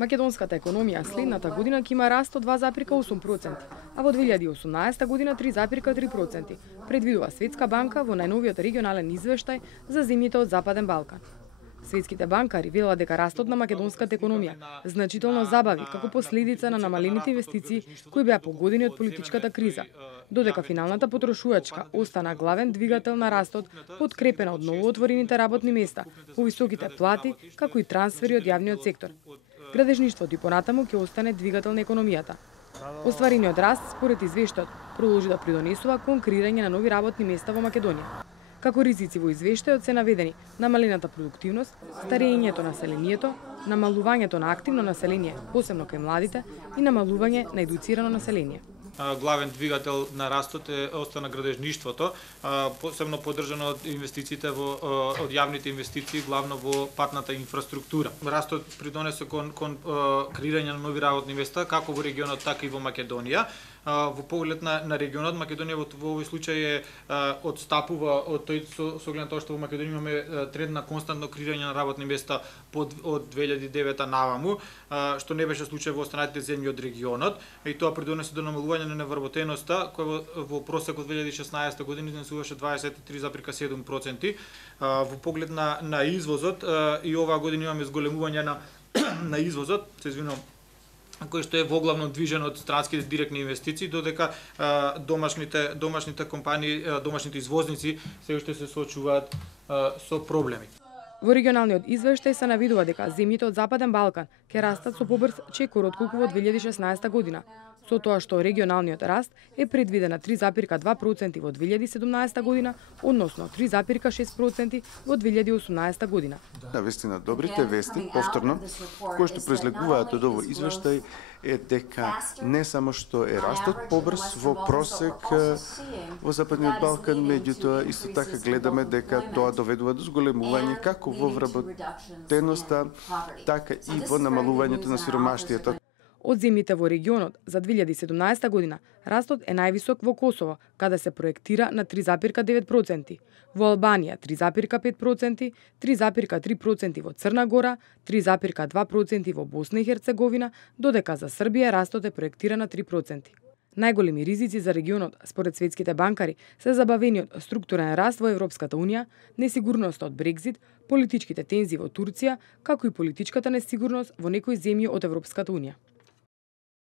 Македонската економија следната година ќе има раст од 2,8%, а во 2018 година 3,3%, предвидува Светска банка во најновиот регионален извештај за земјите од Западен Балкан. Светските банкари велат дека растот на македонската економија значително забави како последица на намалените инвестиции кои беа погодени од политичката криза, додека финалната потрошувачка остана главен двигател на растот, подкрепена од новоотворените работни места, повисоките плати, како и трансфери од јавниот сектор. Градежништвото и понатаму ќе остане двигател на економијата. Остварениот раст, според извештајот, продолжи да придонесува кон креирање на нови работни места во Македонија. Како ризици во извештајот се наведени намалената продуктивност, старењето на населението, намалувањето на активно население, посебно кај младите, и намалување на едуцирано население. Главен двигател на растот остана градежништвото, посебно поддржано од инвестициите од јавните инвестиции, главно во патната инфраструктура. Растот придонесе кон креирање на нови работни места, како во регионот, така и во Македонија. Во поглед на регионот, Македонија во овој случај одстапува од тој со оглед на тоа што во Македонија имаме тренд на константно креирање на работни места од 2009 наваму, што не беше случај во останатите земји од регионот, и тоа придонесе до намалување на невработеноста, која во просек од 2016 година изнесуваше 23,7%. Во поглед на извозот, и оваа година имаме зголемување на извозот, се извинувам, кој што е воглавно движен од странските директни инвестиции, додека домашните компании, домашните извозници се уште се соочуваат со проблеми. Во регионалниот извештај се навидува дека земјите од Западен Балкан ќе растат со побрз чекор отколку во 2016 година, со тоа што регионалниот раст е предвиден на 3,2% во 2017 година, односно 3,6% во 2018 година. Навистина добрите вести, повторно, кои што произлегуваат од овој извештај е дека не само што е растот побрз во просек во Западниот Балкан, меѓутоа исто така гледаме дека тоа доведува до зголемување како во вработеноста, така и во намалувањето на сиромаштието. Од земјите во регионот за 2017 година растот е највисок во Косово, каде се проектира на 3,9%, во Албанија 3,5%, 3,3% во Црна Гора, 3,2% во Босна и Херцеговина, додека за Србија растот е проектиран на 3%. Најголеми ризици за регионот, според светските банкари, се забавениот структурен раст во Европската Унија, несигурноста од Брекзит, политичките тензии во Турција, како и политичката несигурност во некои земји од Европската Унија.